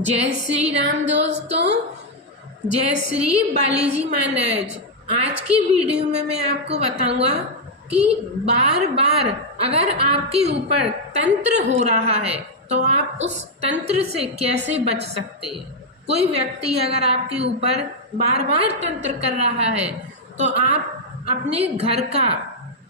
जय श्री राम दोस्तों, जय श्री बालाजी महाराज। आज की वीडियो में मैं आपको बताऊंगा कि बार बार अगर आपके ऊपर तंत्र हो रहा है तो आप उस तंत्र से कैसे बच सकते हैं। कोई व्यक्ति अगर आपके ऊपर बार बार तंत्र कर रहा है तो आप अपने घर का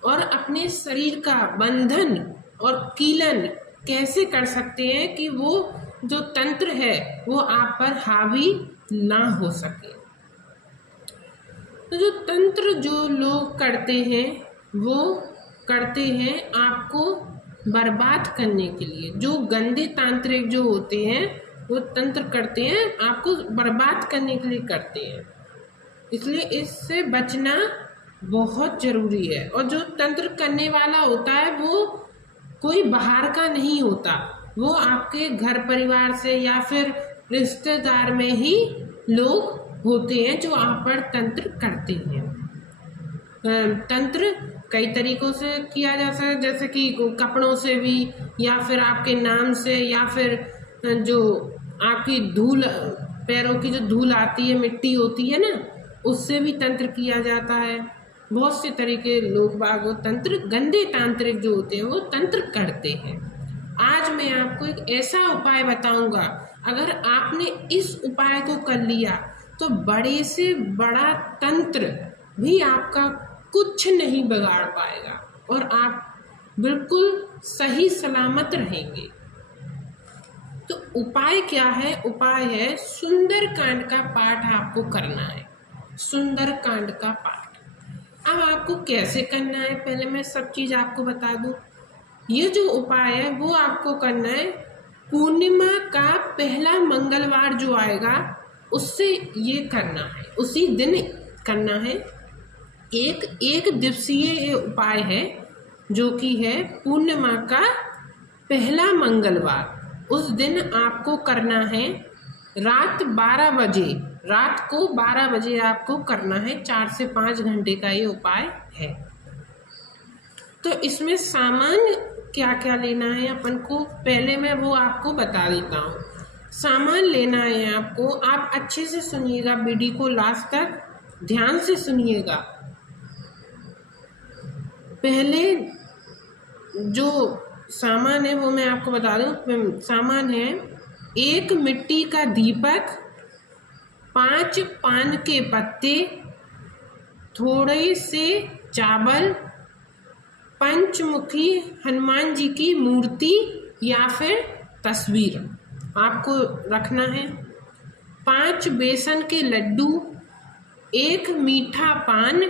और अपने शरीर का बंधन और कीलन कैसे कर सकते हैं कि वो जो तंत्र है वो आप पर हावी ना हो सके। तो जो तंत्र जो लोग करते हैं वो करते हैं आपको बर्बाद करने के लिए। जो गंदे तांत्रिक जो होते हैं वो तंत्र करते हैं आपको बर्बाद करने के लिए करते हैं, इसलिए इससे बचना बहुत ज़रूरी है। और जो तंत्र करने वाला होता है वो कोई बाहर का नहीं होता, वो आपके घर परिवार से या फिर रिश्तेदार में ही लोग होते हैं जो आप पर तंत्र करते हैं। तंत्र कई तरीकों से किया जा सकता है, जैसे कि कपड़ों से भी, या फिर आपके नाम से, या फिर जो आपकी धूल, पैरों की जो धूल आती है, मिट्टी होती है ना, उससे भी तंत्र किया जाता है। बहुत से तरीके लोग बाग वो तंत्र, गंदे तांत्रिक जो होते हैं वो तंत्र करते हैं। आज मैं आपको एक ऐसा उपाय बताऊंगा, अगर आपने इस उपाय को कर लिया तो बड़े से बड़ा तंत्र भी आपका कुछ नहीं बिगाड़ पाएगा और आप बिल्कुल सही सलामत रहेंगे। तो उपाय क्या है? उपाय है सुंदरकांड का पाठ आपको करना है। सुंदरकांड का पाठ अब आपको कैसे करना है, पहले मैं सब चीज़ आपको बता दूं। ये जो उपाय है वो आपको करना है पूर्णिमा का पहला मंगलवार जो आएगा उससे ये करना है, उसी दिन करना है। एक दिवसीय ये उपाय है जो कि है पूर्णिमा का पहला मंगलवार। उस दिन आपको करना है रात 12 बजे, रात को 12 बजे आपको करना है। 4 से 5 घंटे का ये उपाय है। तो इसमें सामान क्या क्या लेना है अपन को, पहले मैं वो आपको बता देता हूँ। सामान लेना है आपको, आप अच्छे से सुनिएगा, वीडियो को लास्ट तक ध्यान से सुनिएगा। पहले जो सामान है वो मैं आपको बता दूँ। सामान है 1 मिट्टी का दीपक, 5 पान के पत्ते, थोड़े से चावल, पंचमुखी हनुमान जी की मूर्ति या फिर तस्वीर आपको रखना है, 5 बेसन के लड्डू, 1 मीठा पान,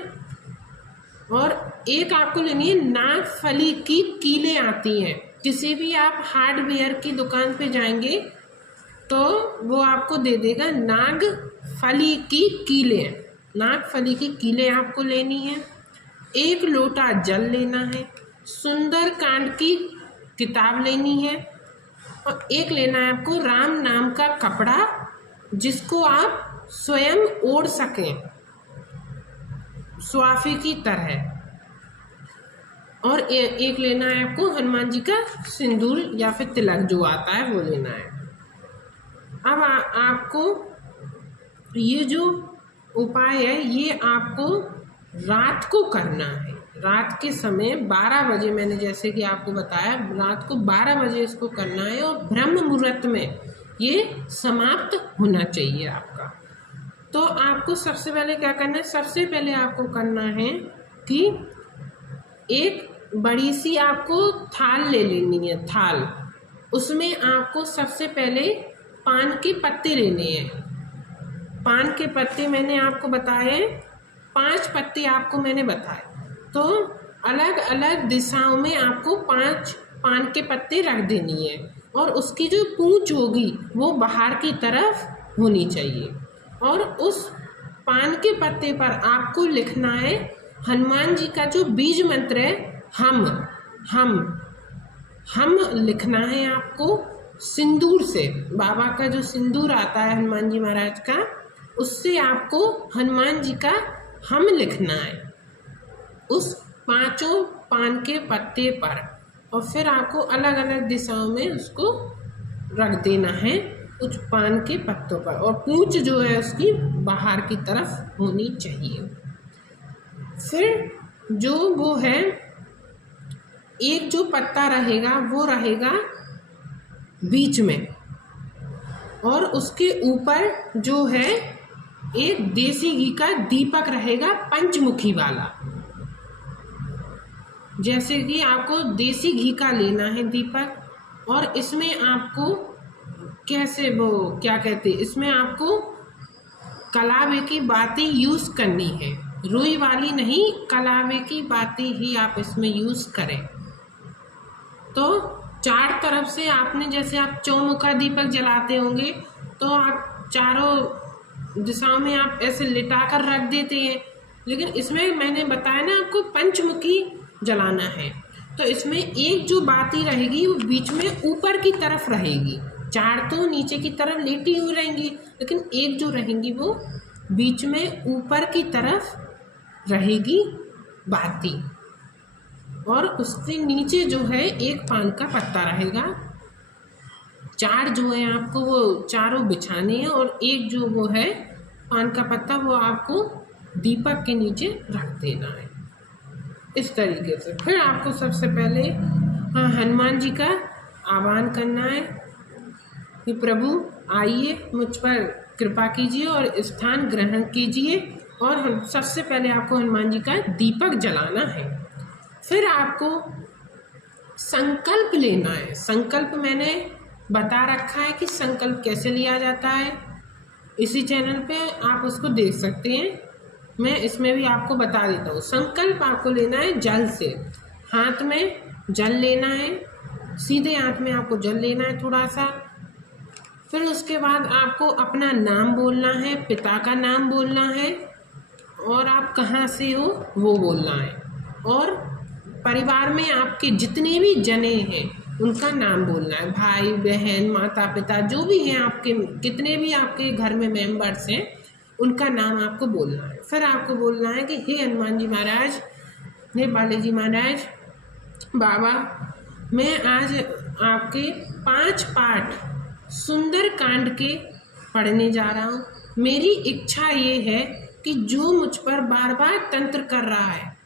और एक आपको लेनी है नागफली की कीलें आती हैं। किसी भी आप हार्डवेयर की दुकान पे जाएंगे तो वो आपको दे देगा नागफली की कीलें। नागफली की कीलें आपको लेनी है। 1 लोटा जल लेना है, सुंदरकांड की किताब लेनी है, और एक लेना है आपको राम नाम का कपड़ा जिसको आप स्वयं ओढ़ सकें स्वाफी की तरह, और एक लेना है आपको हनुमान जी का सिंदूर या फिर तिलक जो आता है वो लेना है। अब आपको ये जो उपाय है ये आपको रात को करना है। रात के समय 12 बजे, मैंने जैसे कि आपको बताया, रात को 12 बजे इसको करना है और ब्रह्म मुहूर्त में ये समाप्त होना चाहिए आपका। तो आपको सबसे पहले क्या करना है? सबसे पहले आपको करना है कि एक बड़ी सी आपको थाल ले लेनी है। थाल, उसमें आपको सबसे पहले पान के पत्ते लेने हैं। पान के पत्ते मैंने आपको बताए, 5 पत्ते आपको मैंने बताए। तो अलग अलग दिशाओं में आपको 5 पान के पत्ते रख देनी है, और उसकी जो पूंछ होगी वो बाहर की तरफ होनी चाहिए। और उस पान के पत्ते पर आपको लिखना है हनुमान जी का जो बीज मंत्र है, हम लिखना है आपको सिंदूर से। बाबा का जो सिंदूर आता है हनुमान जी महाराज का, उससे आपको हनुमान जी का हम लिखना है उस 5 पान के पत्ते पर, और फिर आपको अलग अलग दिशाओं में उसको रख देना है। कुछ पान के पत्तों पर, और पूंछ जो है उसकी बाहर की तरफ होनी चाहिए। फिर जो वो है, एक जो पत्ता रहेगा वो रहेगा बीच में, और उसके ऊपर जो है एक देसी घी का दीपक रहेगा पंचमुखी वाला। जैसे कि आपको देसी घी का लेना है दीपक, और इसमें आपको कैसे वो क्या कहते हैं, इसमें आपको कलावे की बातें यूज़ करनी है, रुई वाली नहीं, कलावे की बातें ही आप इसमें यूज़ करें। तो चार तरफ से आपने, जैसे आप चौमुखा दीपक जलाते होंगे तो आप चारों दिशाओं में आप ऐसे लिटा कर रख देते हैं, लेकिन इसमें मैंने बताया ना आपको पंचमुखी जलाना है। तो इसमें एक जो बाती रहेगी वो बीच में ऊपर की तरफ रहेगी, चार तो नीचे की तरफ लेटी हुई रहेंगी, लेकिन एक जो रहेंगी वो बीच में ऊपर की तरफ रहेगी बाती, और उसके नीचे जो है एक पान का पत्ता रहेगा। चार जो है आपको वो चारों बिछाने हैं, और एक जो वो है पान का पत्ता वो आपको दीपक के नीचे रख देना है, इस तरीके से। फिर आपको सबसे पहले हनुमान जी का आह्वान करना है कि प्रभु आइए, मुझ पर कृपा कीजिए और स्थान ग्रहण कीजिए, और सबसे पहले आपको हनुमान जी का दीपक जलाना है। फिर आपको संकल्प लेना है। संकल्प मैंने बता रखा है कि संकल्प कैसे लिया जाता है, इसी चैनल पे आप उसको देख सकते हैं, मैं इसमें भी आपको बता देता हूँ। संकल्प आपको लेना है जल से, हाथ में जल लेना है, सीधे हाथ में आपको जल लेना है थोड़ा सा। फिर उसके बाद आपको अपना नाम बोलना है, पिता का नाम बोलना है, और आप कहाँ से हो वो बोलना है, और परिवार में आपके जितने भी जने हैं उनका नाम बोलना है, भाई बहन माता पिता जो भी हैं आपके, कितने भी आपके घर में मेंबर्स हैं उनका नाम आपको बोलना है। फिर आपको बोलना है कि हे हनुमान जी महाराज, हे बालाजी महाराज, बाबा मैं आज आपके 5 पाठ सुंदर कांड के पढ़ने जा रहा हूँ। मेरी इच्छा ये है कि जो मुझ पर बार बार तंत्र कर रहा है,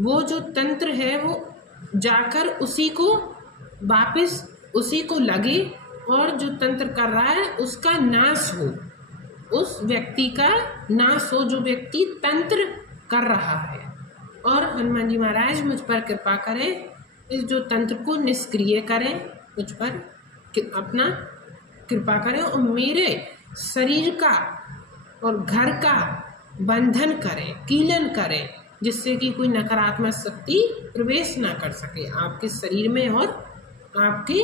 वो जो तंत्र है वो जाकर उसी को वापस उसी को लगे, और जो तंत्र कर रहा है उसका नाश हो, उस व्यक्ति का नाश हो जो व्यक्ति तंत्र कर रहा है। और हनुमान जी महाराज मुझ पर कृपा करें, इस जो तंत्र को निष्क्रिय करें, मुझ पर अपना कृपा करें, और मेरे शरीर का और घर का बंधन करें, कीलन करें, जिससे कि कोई नकारात्मक शक्ति प्रवेश ना कर सके आपके शरीर में और आपके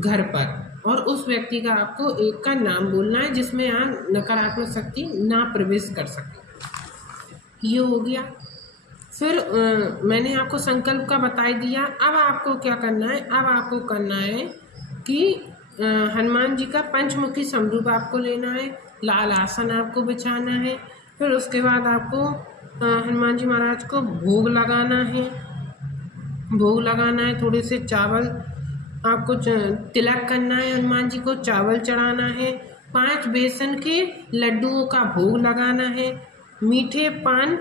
घर पर। और उस व्यक्ति का आपको एक का नाम बोलना है जिसमें आप नकारात्मक शक्ति ना प्रवेश कर सके। ये हो गया। फिर मैंने आपको संकल्प का बता दिया। अब आपको क्या करना है, अब आपको करना है कि हनुमान जी का पंचमुखी स्वरूप आपको लेना है, लाल आसन आपको बिछाना है। फिर उसके बाद आपको हनुमान जी महाराज को भोग लगाना है, थोड़े से चावल आपको तिलक करना है, हनुमान जी को चावल चढ़ाना है, 5 बेसन के लड्डुओं का भोग लगाना है, मीठे पान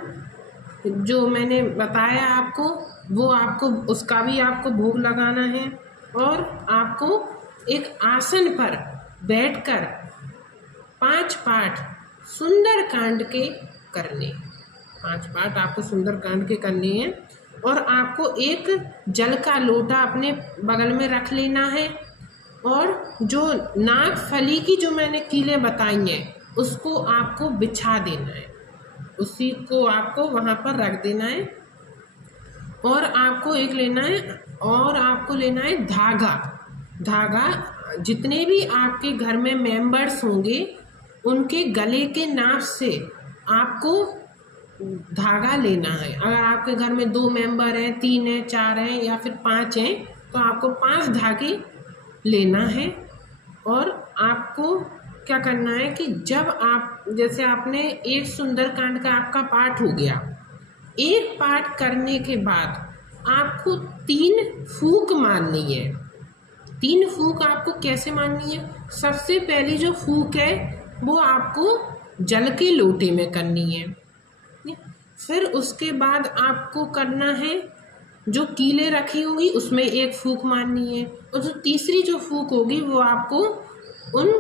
जो मैंने बताया आपको वो आपको उसका भी आपको भोग लगाना है, और आपको एक आसन पर बैठकर 5 पाठ सुंदर कांड के करने, 5 पाठ आपको सुंदर कांड के करने हैं। और आपको एक जल का लोटा अपने बगल में रख लेना है, और जो नागफली की जो मैंने कीलें बताई हैं उसको आपको बिछा देना है, उसी को आपको वहाँ पर रख देना है। और आपको एक लेना है, और आपको लेना है धागा। जितने भी आपके घर में मेंबर्स होंगे उनके गले के नाप से आपको धागा लेना है। अगर आपके घर में 2 मेंबर हैं, 3 हैं, 4 हैं या फिर 5 हैं, तो आपको 5 धागे लेना है। और आपको क्या करना है कि जब आप, जैसे आपने एक सुंदरकांड का आपका पाठ हो गया, एक पाठ करने के बाद आपको 3 फूंक मारनी है। 3 फूंक आपको कैसे मारनी है? सबसे पहली जो फूंक है वो आपको जल के लोटे में करनी है। फिर उसके बाद आपको करना है, जो कीले रखी होंगी उसमें 1 फूंक मारनी है, और जो तीसरी जो फूंक होगी वो आपको उन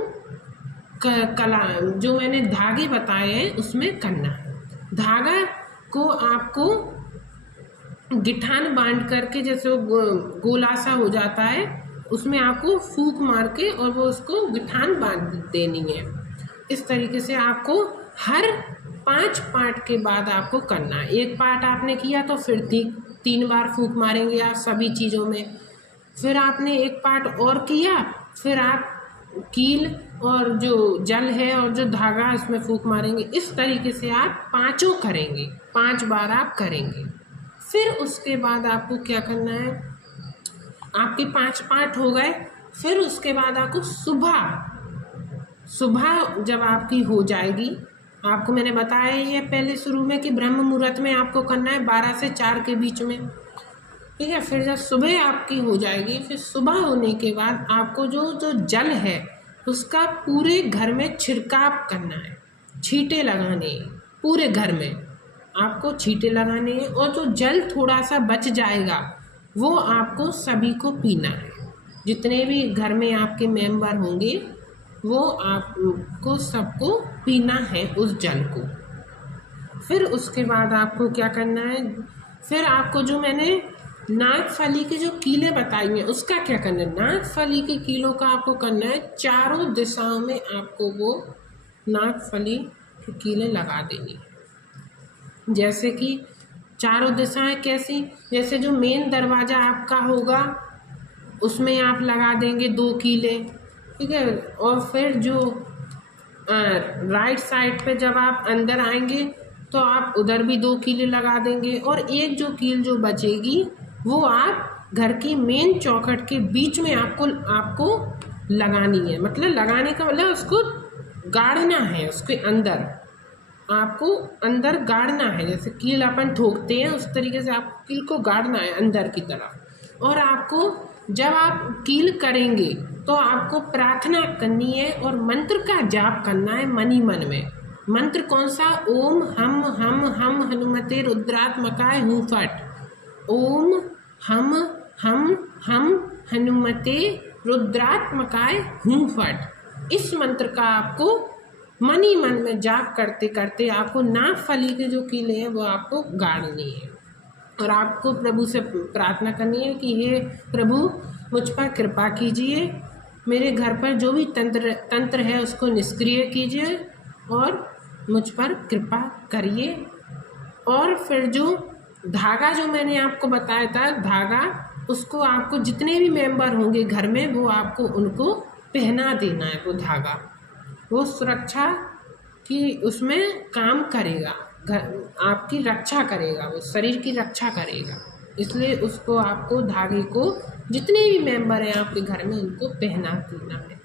कला जो मैंने धागे बताए हैं उसमें करना है। धागा को आपको गिठान बांध करके, जैसे वो गोलासा हो जाता है, उसमें आपको फूंक मार के और वो उसको गिठान बांध देनी है। इस तरीके से आपको हर 5 पार्ट के बाद आपको करना है। 1 पार्ट आपने किया तो फिर 3 बार फूंक मारेंगे आप सभी चीज़ों में। फिर आपने 1 पार्ट और किया, फिर आप कील और जो जल है और जो धागा इसमें फूंक मारेंगे। इस तरीके से आप 5 करेंगे, 5 बार आप करेंगे। फिर उसके बाद आपको क्या करना है, आपके 5 पार्ट हो गए। फिर उसके बाद आपको सुबह जब आपकी हो जाएगी, आपको मैंने बताया ही है पहले शुरू में कि ब्रह्म मुहूर्त में आपको करना है 12 से 4 के बीच में, ठीक है। फिर जब सुबह आपकी हो जाएगी, फिर सुबह होने के बाद आपको जो जल है उसका पूरे घर में छिड़काव करना है, छींटे लगाने हैं। पूरे घर में आपको छींटे लगाने हैं, और जो जल थोड़ा सा बच जाएगा वो आपको सभी को पीना है। जितने भी घर में आपके मेंबर होंगे वो आपको सबको पीना है उस जल को। फिर उसके बाद आपको क्या करना है, फिर आपको जो मैंने नागफली की जो कीलें बताई हैं उसका क्या करना है। नागफली की कीलों का आपको करना है, चारों दिशाओं में आपको वो नागफली की कीलें लगा देनी। जैसे कि चारों दिशाएं कैसी, जैसे जो मेन दरवाज़ा आपका होगा उसमें आप लगा देंगे 2 कीलें, ठीक है। और फिर जो राइट साइड पे जब आप अंदर आएंगे तो आप उधर भी 2 कीलें लगा देंगे, और एक जो कील जो बचेगी वो आप घर की मेन चौखट के बीच में आपको लगानी है। मतलब लगाने का मतलब उसको गाड़ना है, उसके अंदर आपको अंदर गाड़ना है। जैसे कील अपन ठोकते हैं उस तरीके से आपको कील को गाड़ना है अंदर की तरफ। और आपको जब आप कील करेंगे तो आपको प्रार्थना करनी है और मंत्र का जाप करना है मन ही मन में। मंत्र कौन सा? ओम हम हनुमते रुद्रात्मकाय हूँ फट। ओम हम हनुमते रुद्रात्मकाय हूँ फट। इस मंत्र का आपको मन ही मन में जाप करते करते आपको नागफली के जो कीले हैं वो आपको गाड़नी है, और आपको प्रभु से प्रार्थना करनी है कि हे प्रभु मुझ पर कृपा कीजिए, मेरे घर पर जो भी तंत्र है उसको निष्क्रिय कीजिए और मुझ पर कृपा करिए। और फिर जो धागा जो मैंने आपको बताया था, धागा उसको आपको जितने भी मेंबर होंगे घर में वो आपको उनको पहना देना है। वो धागा वो सुरक्षा की उसमें काम करेगा, आपकी रक्षा करेगा, वो शरीर की रक्षा करेगा। इसलिए उसको आपको धागे को जितने भी मेंबर हैं आपके घर में उनको पहना देना है।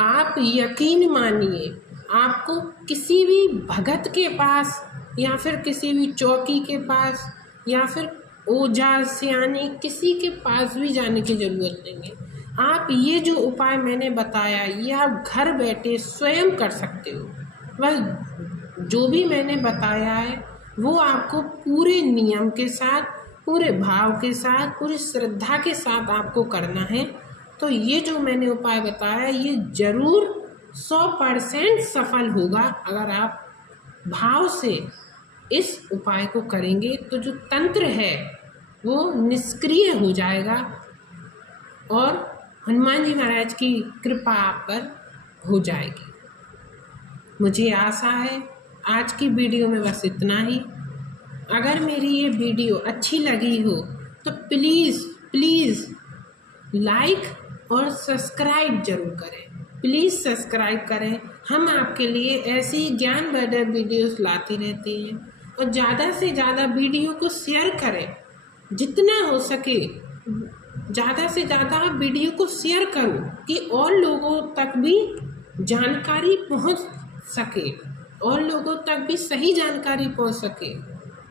आप यकीन मानिए, आपको किसी भी भगत के पास या फिर किसी भी चौकी के पास या फिर ओझा सियाने किसी के पास भी जाने की ज़रूरत नहीं है। आप ये जो उपाय मैंने बताया ये आप घर बैठे स्वयं कर सकते हो। बस जो भी मैंने बताया है वो आपको पूरे नियम के साथ, पूरे भाव के साथ, पूरी श्रद्धा के साथ आपको करना है। तो ये जो मैंने उपाय बताया ये ज़रूर 100% सफल होगा। अगर आप भाव से इस उपाय को करेंगे तो जो तंत्र है वो निष्क्रिय हो जाएगा और हनुमान जी महाराज की कृपा आप पर हो जाएगी। मुझे आशा है आज की वीडियो में बस इतना ही। अगर मेरी ये वीडियो अच्छी लगी हो तो प्लीज़ लाइक और सब्सक्राइब ज़रूर करें। प्लीज़ सब्सक्राइब करें। हम आपके लिए ऐसी ज्ञानवर्धक वीडियोस लाते रहते हैं, और ज़्यादा से ज़्यादा वीडियो को शेयर करें। जितना हो सके ज़्यादा से ज़्यादा वीडियो को शेयर करो कि और लोगों तक भी जानकारी पहुंच सके, और लोगों तक भी सही जानकारी पहुंच सके।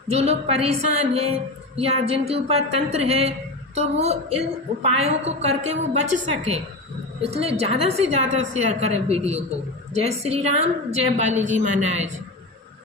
जो लोग परेशान हैं या जिनके ऊपर तंत्र है तो वो इन उपायों को करके वो बच सकें। इसलिए ज़्यादा से ज़्यादा शेयर करें वीडियो को। जय श्री राम, जय बालाजी महाराज।